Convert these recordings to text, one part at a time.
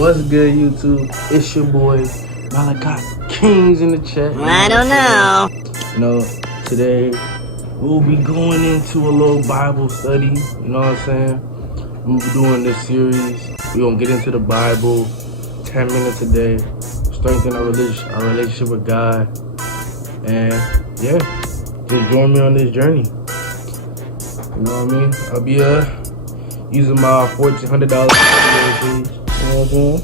What's good, YouTube? It's your boy Malachikingz in the chat. I don't know. Today we'll be going into a little Bible study. You know what I'm saying? We'll be doing this series. We're gonna get into the Bible 10 minutes a day, strengthen our relationship with God, and yeah, just join me on this journey. You know what I mean? I'll be using my $1,400 page. You know what I'm saying?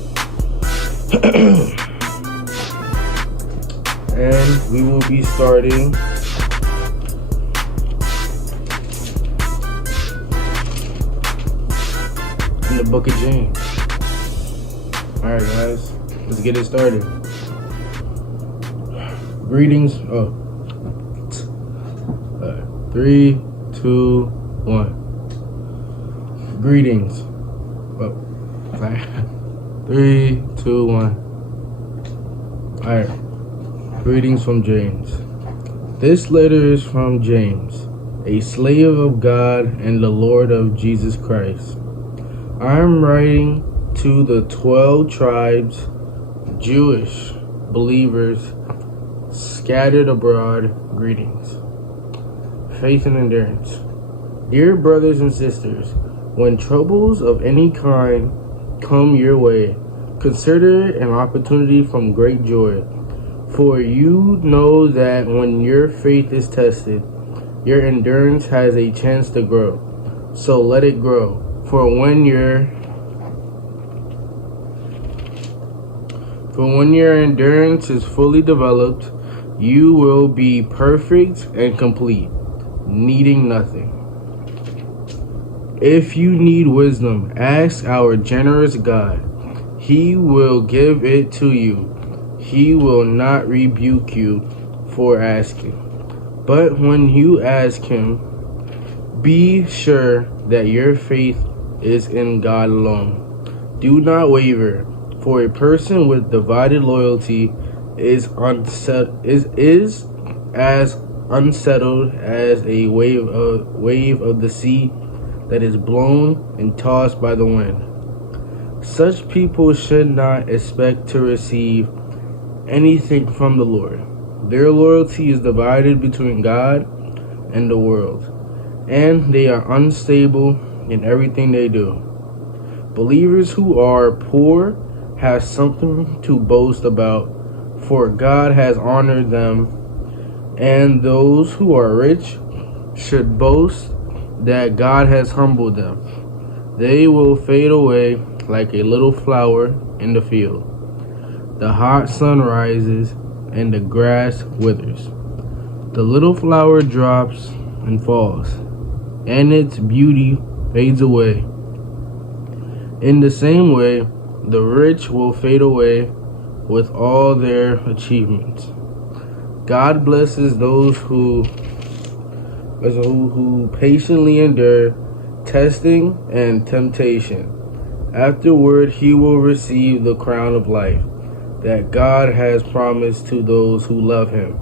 And we will be starting in the book of James. Alright guys, let's get it started. Greetings. 3, 2, 1. Greetings. 3, 2, 1. Alright. Greetings from James. This letter is from James, a slave of God and the Lord of Jesus Christ. I am writing to the 12 tribes, Jewish believers scattered abroad. Greetings. Faith and endurance. Dear brothers and sisters, when troubles of any kind come your way, consider it an opportunity from great joy. For you know that when your faith is tested, your endurance has a chance to grow. So let it grow. For when your endurance is fully developed, you will be perfect and complete, needing nothing. If you need wisdom, ask our generous God. He will give it to you. He will not rebuke you for asking. But when you ask him, be sure that your faith is in God alone. Do not waver, for a person with divided loyalty is as unsettled as a wave of the sea that is blown and tossed by the wind. Such people should not expect to receive anything from the Lord. Their loyalty is divided between God and the world, and they are unstable in everything they do. Believers who are poor have something to boast about, for God has honored them, and those who are rich should boast that God has humbled them. They will fade away like a little flower in the field. The hot sun rises and the grass withers. The little flower drops and falls, and its beauty fades away. In the same way, the rich will fade away with all their achievements. God blesses those who patiently endure testing and temptation. Afterward, he will receive the crown of life that God has promised to those who love him.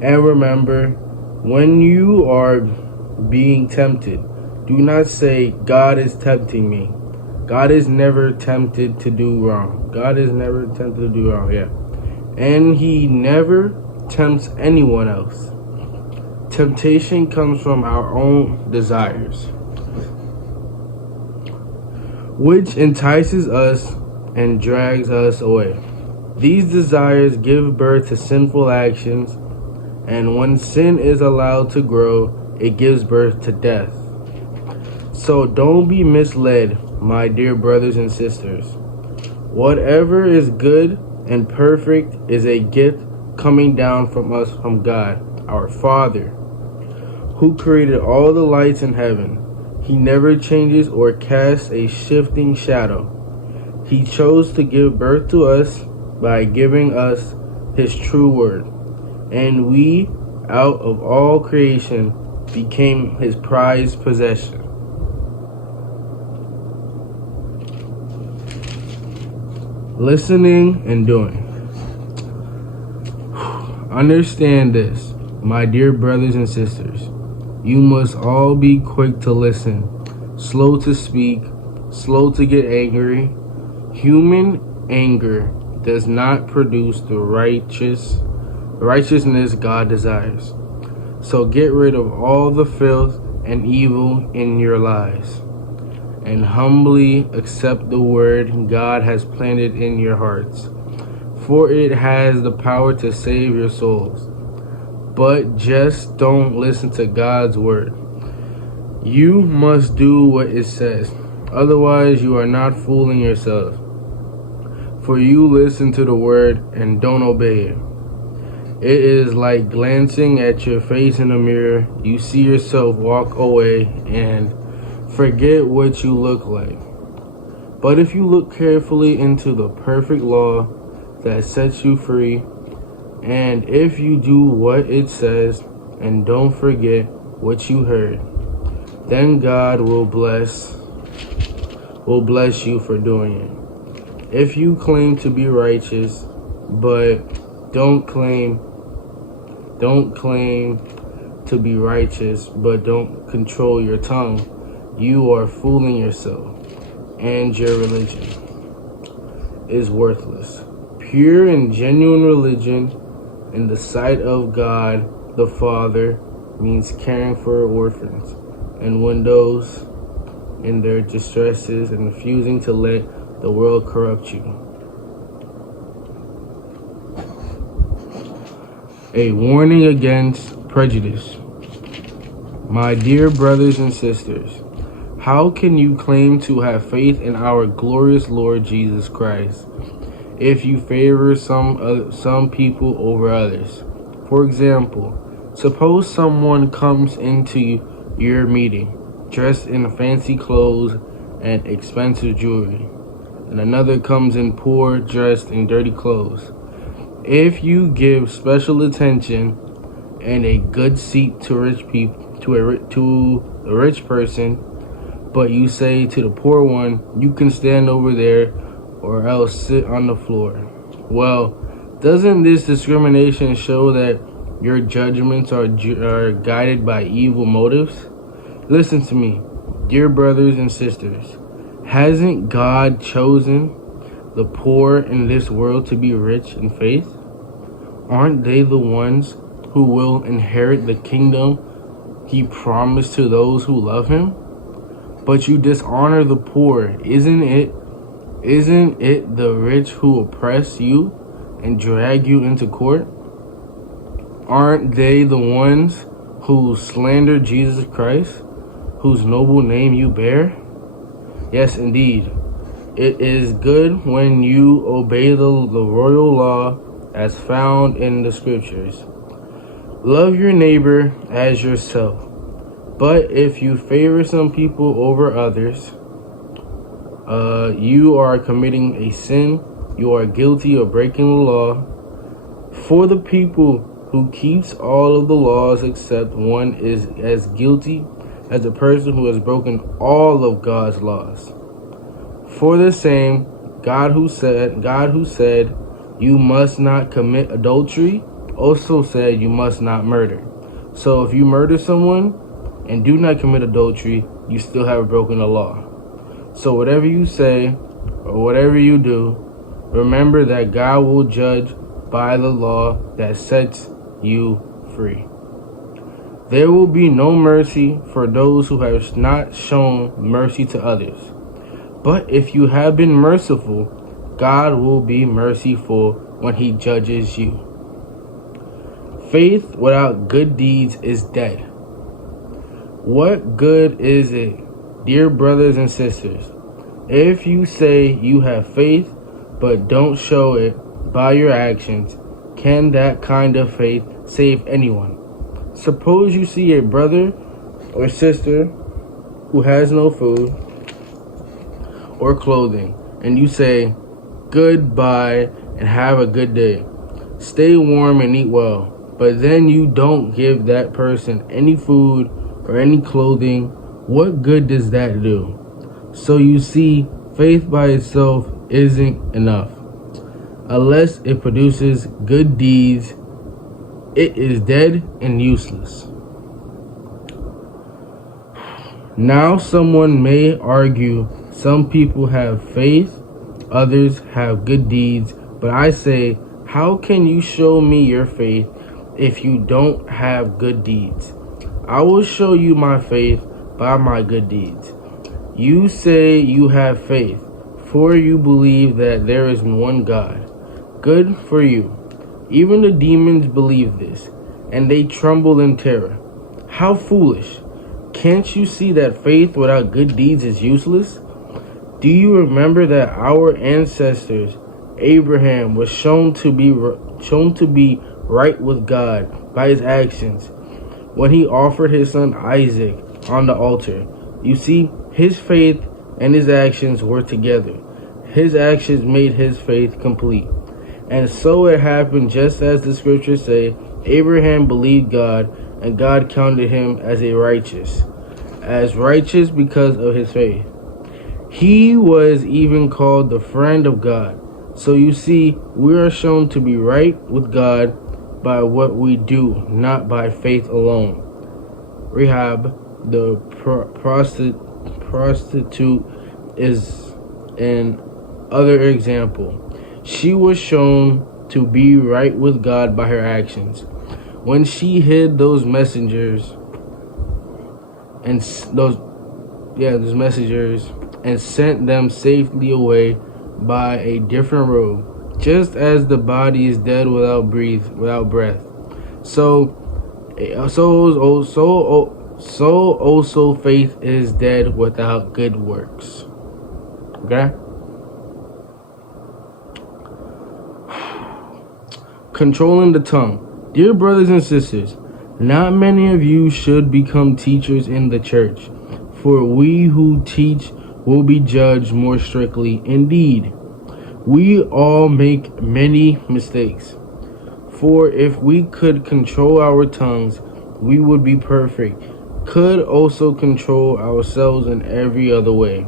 And remember, when you are being tempted, do not say, God is tempting me. God is never tempted to do wrong. God is never tempted to do wrong, And he never tempts anyone else. Temptation comes from our own desires, which entices us and drags us away. These desires give birth to sinful actions, and when sin is allowed to grow, it gives birth to death. So don't be misled, my dear brothers and sisters. Whatever is good and perfect is a gift coming down from us, from God, our Father, who created all the lights in heaven. He never changes or casts a shifting shadow. He chose to give birth to us by giving us his true word, and we, out of all creation, became his prized possession. Listening and doing. Understand this, my dear brothers and sisters. You must all be quick to listen, slow to speak, slow to get angry, Human anger does not produce the righteousness God desires. So get rid of all the filth and evil in your lives, and humbly accept the word God has planted in your hearts, for it has the power to save your souls. But just don't listen to God's word. You must do what it says, otherwise you are not fooling yourself. For you listen to the word and don't obey it. It is like glancing at your face in a mirror. You see yourself walk away and forget what you look like. But if you look carefully into the perfect law that sets you free, and if you do what it says and don't forget what you heard, then God will bless you for doing it. If you claim to be righteous, but don't claim to be righteous, but don't control your tongue, you are fooling yourself, and your religion is worthless. Pure and genuine religion in the sight of God the Father means caring for orphans and widows in their distresses and refusing to let the world corrupt you. A warning against prejudice. My dear brothers and sisters, how can you claim to have faith in our glorious Lord Jesus Christ if you favor some people over others? For example, suppose someone comes into your meeting dressed in fancy clothes and expensive jewelry, and another comes in poor, dressed in dirty clothes. If you give special attention and a good seat to a rich person, but you say to the poor one, you can stand over there or else sit on the floor, well, doesn't this discrimination show that your judgments are guided by evil motives? Listen to me, dear brothers and sisters. Hasn't God chosen the poor in this world to be rich in faith? Aren't they the ones who will inherit the kingdom he promised to those who love him? But you dishonor the poor. Isn't it the rich who oppress you and drag you into court? Aren't they the ones who slander Jesus Christ, whose noble name you bear? Yes, indeed. It is good when you obey the royal law as found in the scriptures. Love your neighbor as yourself. But if you favor some people over others, you are committing a sin. You are guilty of breaking the law. For the people who keeps all of the laws except one is as guilty as a person who has broken all of God's laws. For the same, God who said you must not commit adultery also said you must not murder. So if you murder someone and do not commit adultery, you still have broken the law. So whatever you say or whatever you do, remember that God will judge by the law that sets you free. There will be no mercy for those who have not shown mercy to others. But if you have been merciful, God will be merciful when he judges you. Faith without good deeds is dead. What good is it, dear brothers and sisters, if you say you have faith but don't show it by your actions? Can that kind of faith save anyone? Suppose you see a brother or sister who has no food or clothing, and you say, goodbye and have a good day. Stay warm and eat well. But then you don't give that person any food or any clothing. What good does that do? So you see, faith by itself isn't enough. Unless it produces good deeds, it is dead and useless. Now someone may argue some people have faith, others have good deeds, but I say, how can you show me your faith if you don't have good deeds? I will show you my faith by my good deeds. You say you have faith, for you believe that there is one God. Good for you. Even the demons believe this, and they tremble in terror. How foolish! Can't you see that faith without good deeds is useless? Do you remember that our ancestors, Abraham, was shown to be right with God by his actions when he offered his son Isaac on the altar? You see, his faith and his actions were together. His actions made his faith complete. And so it happened just as the scriptures say, Abraham believed God, and God counted him as righteous because of his faith. He was even called the friend of God. So you see, we are shown to be right with God by what we do, not by faith alone. Rahab, the prostitute, is an other example. She was shown to be right with God by her actions. When she hid those messengers and sent them safely away by a different road, just as the body is dead without breath. So also faith is dead without good works. Okay? Controlling the tongue. Dear brothers and sisters, not many of you should become teachers in the church, for we who teach will be judged more strictly. Indeed, we all make many mistakes. For if we could control our tongues, we would be perfect, could also control ourselves in every other way.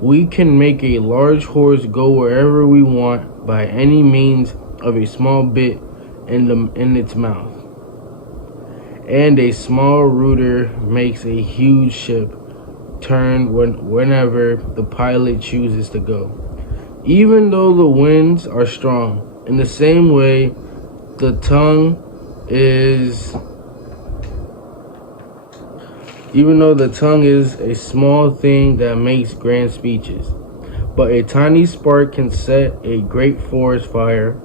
We can make a large horse go wherever we want by any means of a small bit in its mouth. And a small rudder makes a huge ship turn whenever the pilot chooses to go. Even though the winds are strong, in the same way the tongue is a small thing that makes grand speeches. But a tiny spark can set a great forest fire,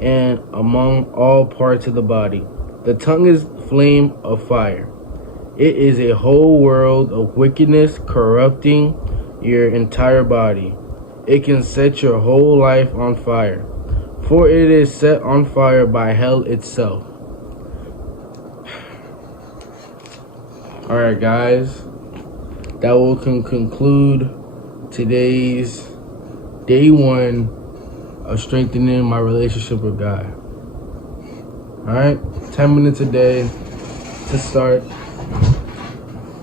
and among all parts of the body. The tongue is flame of fire. It is a whole world of wickedness corrupting your entire body. It can set your whole life on fire, for it is set on fire by hell itself. Alright guys, that will conclude today's day 1 of strengthening my relationship with God. Alright, 10 minutes a day to start.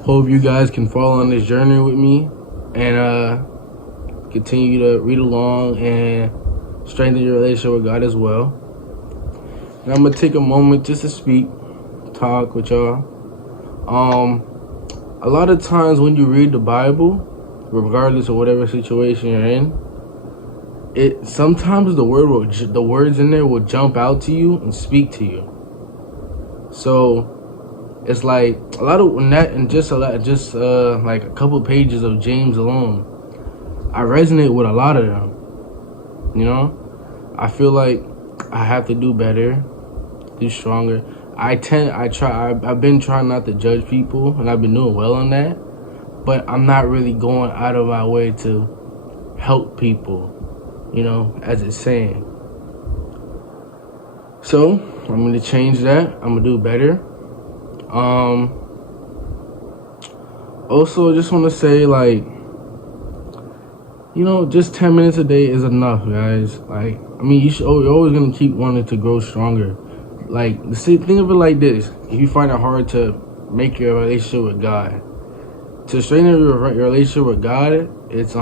Hope you guys can follow on this journey with me and continue to read along and strengthen your relationship with God as well. And I'm gonna take a moment just to talk with y'all. A lot of times when you read the Bible, regardless of whatever situation you're in, sometimes the words in there will jump out to you and speak to you. So it's like a lot of that, and like a couple pages of James alone, I resonate with a lot of them. You know, I feel like I have to do better, do stronger. I've been trying not to judge people, and I've been doing well on that, but I'm not really going out of my way to help people, you know, as it's saying. So I'm going to change that. I'm going to do better. Also, I just want to say, like, you know, just 10 minutes a day is enough, guys. Like, I mean, you're always going to keep wanting to grow stronger. Like, think of it like this. If you find it hard to make your relationship with God, to strengthen your relationship with God, it's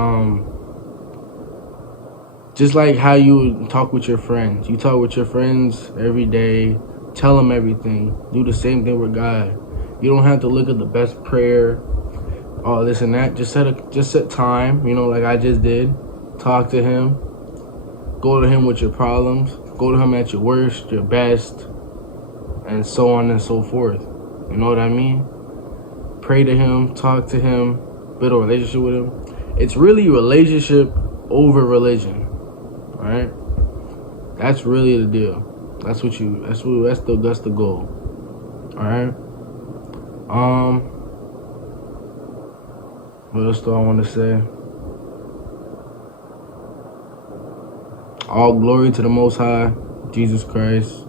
just like how you would talk with your friends. You talk with your friends every day, tell them everything. Do the same thing with God. You don't have to look at the best prayer, all this and that. Just set time, you know, like I just did. Talk to him. Go to him with your problems. Go to him at your worst, your best, and so on and so forth. You know what I mean? Pray to him, talk to him, build a relationship with him. It's really relationship over religion. Alright? That's really the deal. That's the goal. Alright? What else do I want to say? All glory to the Most High, Jesus Christ.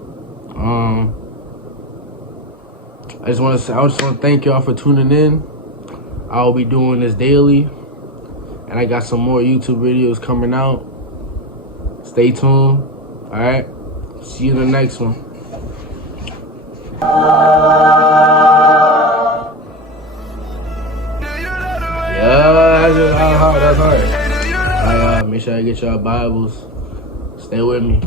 I just want to thank y'all for tuning in. I'll be doing this daily, and I got some more YouTube videos coming out. Stay tuned. All right. See you in the next one. Yeah, that's hard. That's hard. All right, make sure I get y'all Bibles. Stay with me.